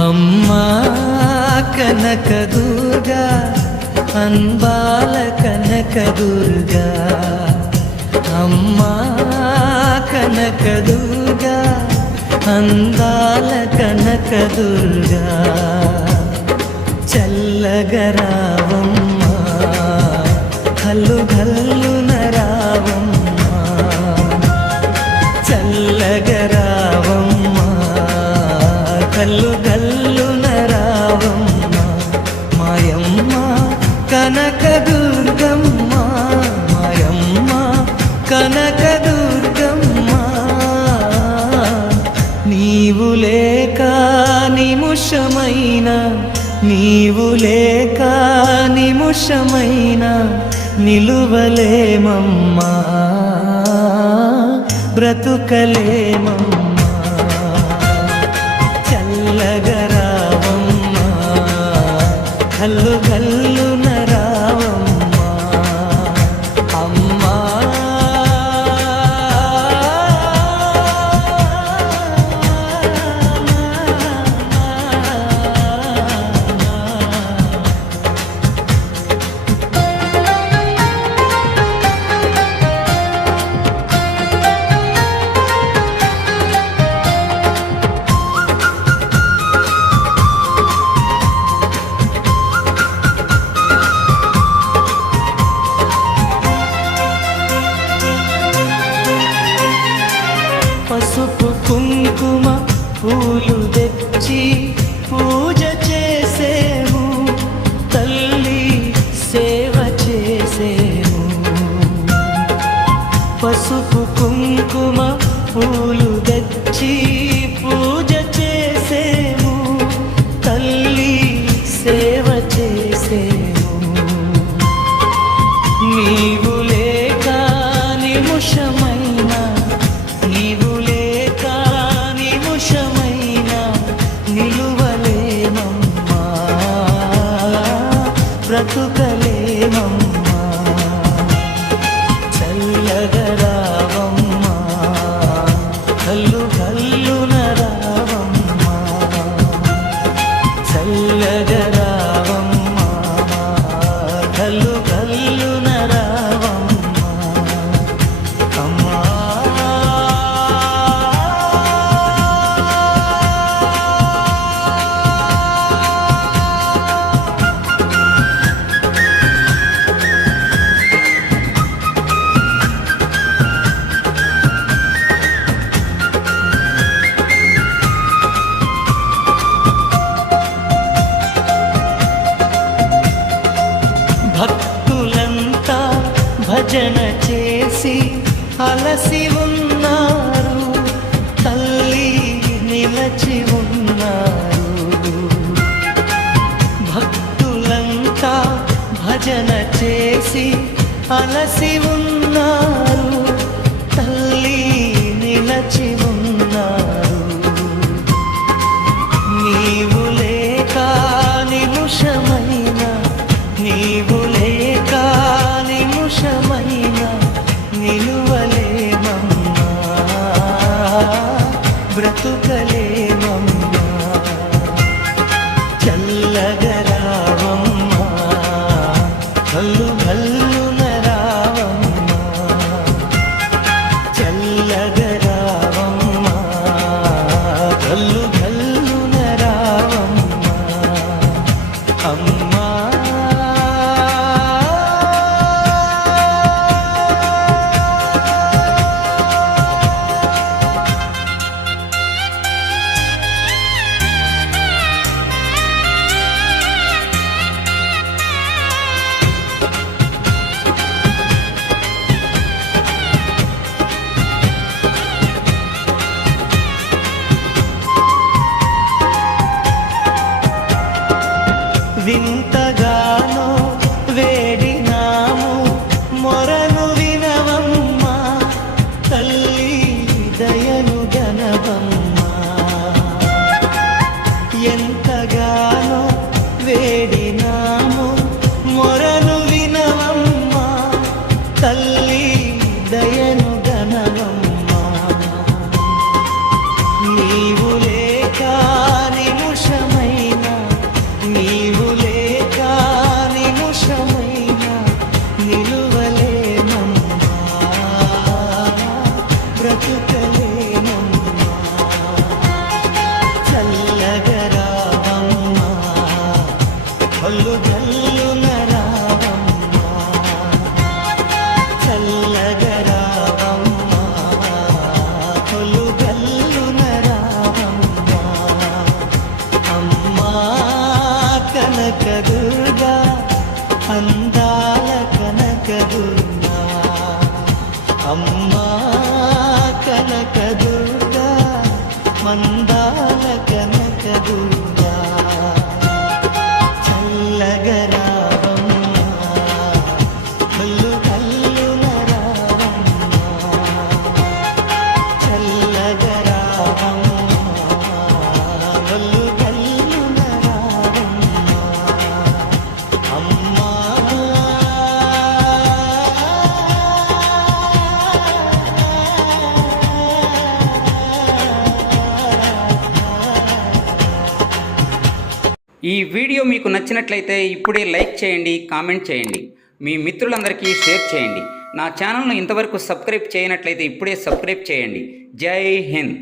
అమ్మా కనకదుర్గా అన్బాల కనకదుర్గా అమ్మా కనకదుర్గా అందాల కనకదుర్గా చల్లగరావమ్మా కల్లు గల్లున రావమ్మా చల్లగరావమ్మా కల్లు గల్లున రావమ్మా మాయమ్మ కనకదుర్గమ్మ మాయమ్మ కనకదుర్గమ్మ నీవు లేక నిముషమైన నీవు లేక నిముషమైన నిలువలేమమ్మా బ్రతుకలేమమ్మా చల్లగరావమ్మా కల్లు కల్లున రావమ్మా అమ్మా పసుపు కుంకుమ పూలు తెచ్చి పూజ చేసేము తల్లి సేవ చేసేము పసుపు కుంకుమ పూలు తెచ్చి పూజ చేసేము తల్లి సేవ చేసేము నీవు లేక నిముషమైన నీవు లేక నిముషమైన నిలువలేమమ్మా బ్రతుకలేమమ్మా చల్లగరావమ్మా కల్లు కల్లున రావమ్మా చల్లగరావమ్మా కల్లు కల్లున రావమ్మా అమ్మా భక్తులంతా భజన చేసి అలసి ఉన్నారు తల్లి నిలచి ఉన్నారు భక్తులంతా భజన చేసి అలసి ఉన్నారు తల్లి నిలచి ఉన్నారు నీవు లేక నిముషమైన నీవు లేక నిముషమైన నిలువలేమమ్మా బ్రతుకలేమమ్మా చల్లగరావమ్మా కల్లు కల్లున రావమ్మా చల్లగరావమ్మా కల్లు కల్లున రావమ్మా అమ్మా ఈ వీడియో మీకు నచ్చినట్లయితే ఇప్పుడే లైక్ చేయండి, కామెంట్ చేయండి, మీ మిత్రులందరికీ షేర్ చేయండి. నా ఛానల్ను ఇంతవరకు సబ్స్క్రైబ్ చేయనట్లయితే ఇప్పుడే సబ్స్క్రైబ్ చేయండి. జై హింద్.